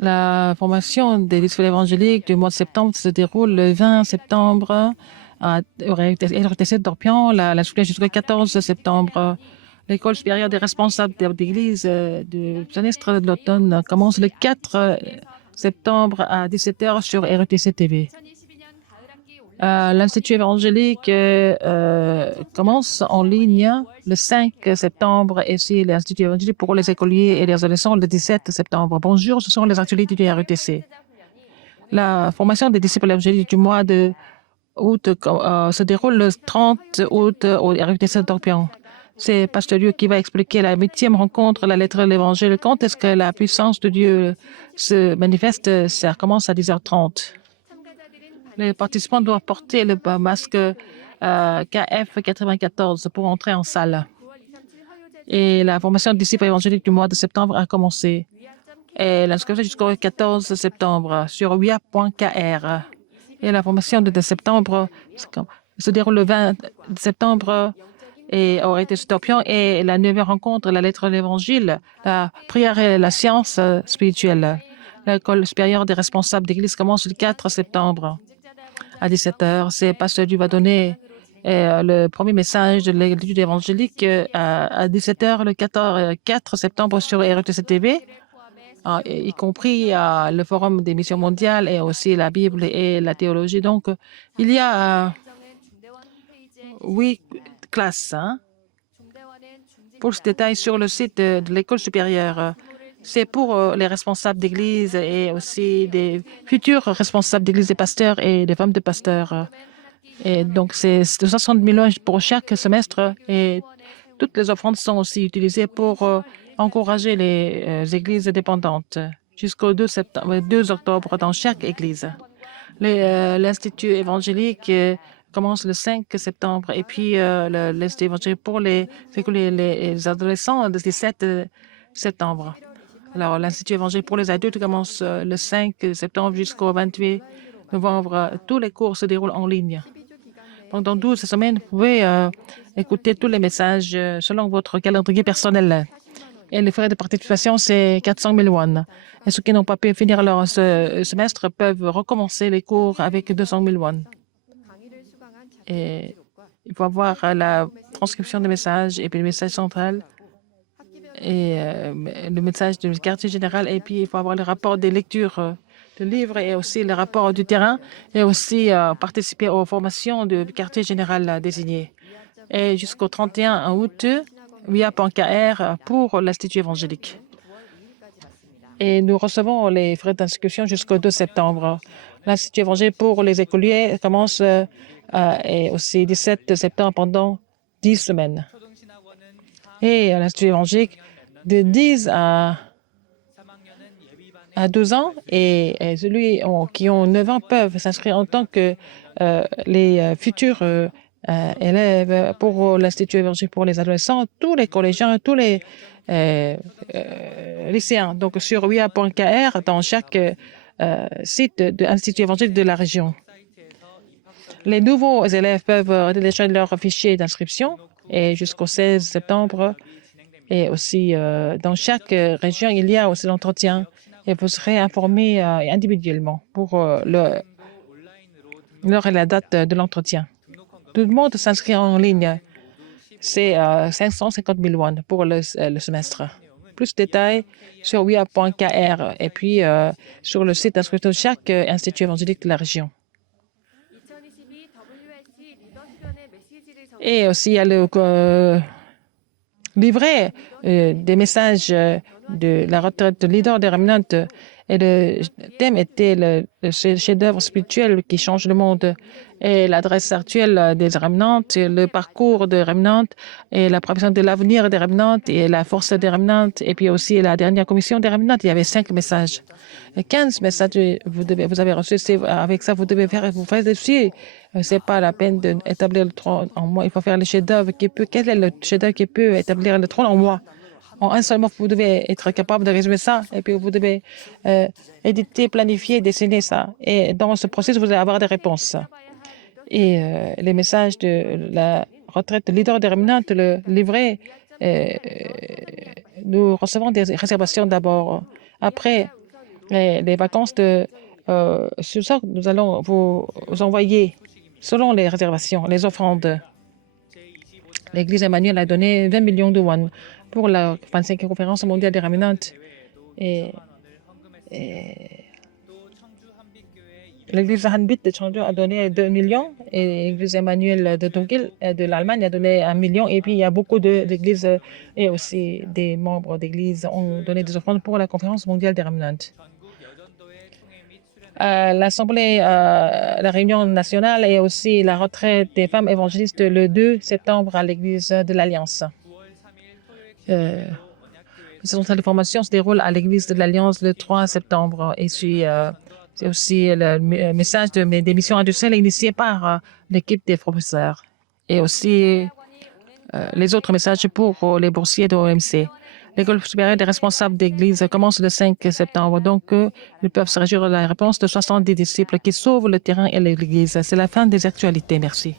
La formation des disciples évangéliques du mois de septembre se déroule le 20 septembre au RTC d'Orpian, la journée jusqu'au 14 septembre. L'école supérieure des responsables d'église du semestre de l'automne commence le 4 septembre à 17h sur RETC TV. L'Institut évangélique commence en ligne le 5 septembre et c'est l'Institut évangélique pour les écoliers et les adolescents le 17 septembre. Bonjour, ce sont les actualités du RETC. La formation des disciples évangéliques du mois de août se déroule le 30 août au RETC d'Orpian. C'est Pasteur Liu qui va expliquer la 8e rencontre, la lettre de l'Évangile. Quand est-ce que la puissance de Dieu se manifeste? Ça commence à 10h30. Les participants doivent porter le masque KF94 pour entrer en salle. Et la formation de disciples évangéliques du mois de septembre a commencé. Et l'inscription jusqu'au 14 septembre sur wia.kr. Et la formation de septembre se déroule le 20 septembre et aurait été Scorpion. Et la 9e rencontre, la lettre de l'Évangile, la prière et la science spirituelle. L'école supérieure des responsables d'église commence le 4 septembre à 17h. C'est Pasteur Dieu va donner le premier message de l'étude évangélique à 17h le 4 septembre sur RTC TV, y compris le Forum des missions mondiales et aussi la Bible et la théologie. Donc, il y a 8 classes. Pour ce détail, sur le site de l'école supérieure, c'est pour les responsables d'église et aussi des futurs responsables d'église, des pasteurs et des femmes de pasteurs. Et donc, c'est 60 millions pour chaque semestre et toutes les offrandes sont aussi utilisées pour encourager les églises dépendantes jusqu'au 2 octobre dans chaque église. L'Institut évangélique commence le 5 septembre et puis l'Institut évangélique pour les adolescents le 17 septembre. Alors, l'Institut évangélique pour les adultes commence le 5 septembre jusqu'au 28 novembre. Tous les cours se déroulent en ligne. Pendant 12 semaines, vous pouvez écouter tous les messages selon votre calendrier personnel. Et les frais de participation, c'est 400 000 won. Et ceux qui n'ont pas pu finir leur semestre peuvent recommencer les cours avec 200 000 won. Et il faut avoir la transcription des messages et puis le message central et le message du quartier général. Et puis, il faut avoir le rapport des lectures de livres et aussi le rapport du terrain et aussi participer aux formations du quartier général désigné. Et jusqu'au 31 août, via.kr pour l'Institut évangélique. Et nous recevons les frais d'inscription jusqu'au 2 septembre. L'Institut évangélique pour les écoliers commence et aussi 17 septembre pendant 10 semaines. Et l'Institut évangélique de 10 à 12 ans et celui qui ont 9 ans peuvent s'inscrire en tant que les futurs élèves pour l'Institut évangélique pour les adolescents, tous les collégiens, tous les lycéens. Donc, sur wia.kr, dans chaque site de l'Institut évangélique de la région. Les nouveaux élèves peuvent télécharger leur fichier d'inscription et jusqu'au 16 septembre. Et aussi, dans chaque région, il y a aussi l'entretien et vous serez informés individuellement pour l'heure et la date de l'entretien. Tout le monde s'inscrit en ligne. C'est 550 000 won pour le semestre. Plus de détails sur wia.kr et puis sur le site d'inscription de chaque institut évangélique de la région. Et aussi, il y a le livret des messages de la retraite de leader des remnants. Et le thème était le chef-d'œuvre spirituel qui change le monde. Et l'adresse actuelle des remnants, le parcours des remnants et la prévision de l'avenir des remnants et la force des remnants. Et puis aussi la dernière commission des remnants, il y avait 5 messages. 15 messages vous avez reçus. Avec ça, vous devez vous faire dessus. C'est pas la peine d'établir le trône en moi. Il faut faire le chef-d'œuvre quel est le chef-d'œuvre qui peut établir le trône en moi? En un seul mot, vous devez être capable de résumer ça et puis vous devez éditer, planifier, dessiner ça. Et dans ce processus, vous allez avoir des réponses. Et les messages de la retraite de leader des remnants, le livret, nous recevons des réservations d'abord Après les vacances de ce soir, nous allons vous envoyer, selon les réservations, les offrandes. L'Église Emmanuel a donné 20 millions de won pour la 25e conférence mondiale des ramenantes. Et l'Église Hanbit de Changju a donné 2 millions et l'Église Emmanuel de Tongil de l'Allemagne a donné 1 million. Et puis, il y a beaucoup d'églises et aussi des membres d'églises ont donné des offrandes pour la conférence mondiale des ramenantes. L'Assemblée, la réunion nationale et aussi la retraite des femmes évangélistes le 2 septembre à l'Église de l'Alliance. Ce sont les formations se déroulent à l'Église de l'Alliance le 3 septembre. Et puis, c'est aussi le message des missions industrielles initié par l'équipe des professeurs. Et aussi les autres messages pour les boursiers de l'OMC. L'école supérieure des responsables d'église commence le 5 septembre. Donc, ils peuvent se réjouir de la réponse de 70 disciples qui sauvent le terrain et l'église. C'est la fin des actualités. Merci.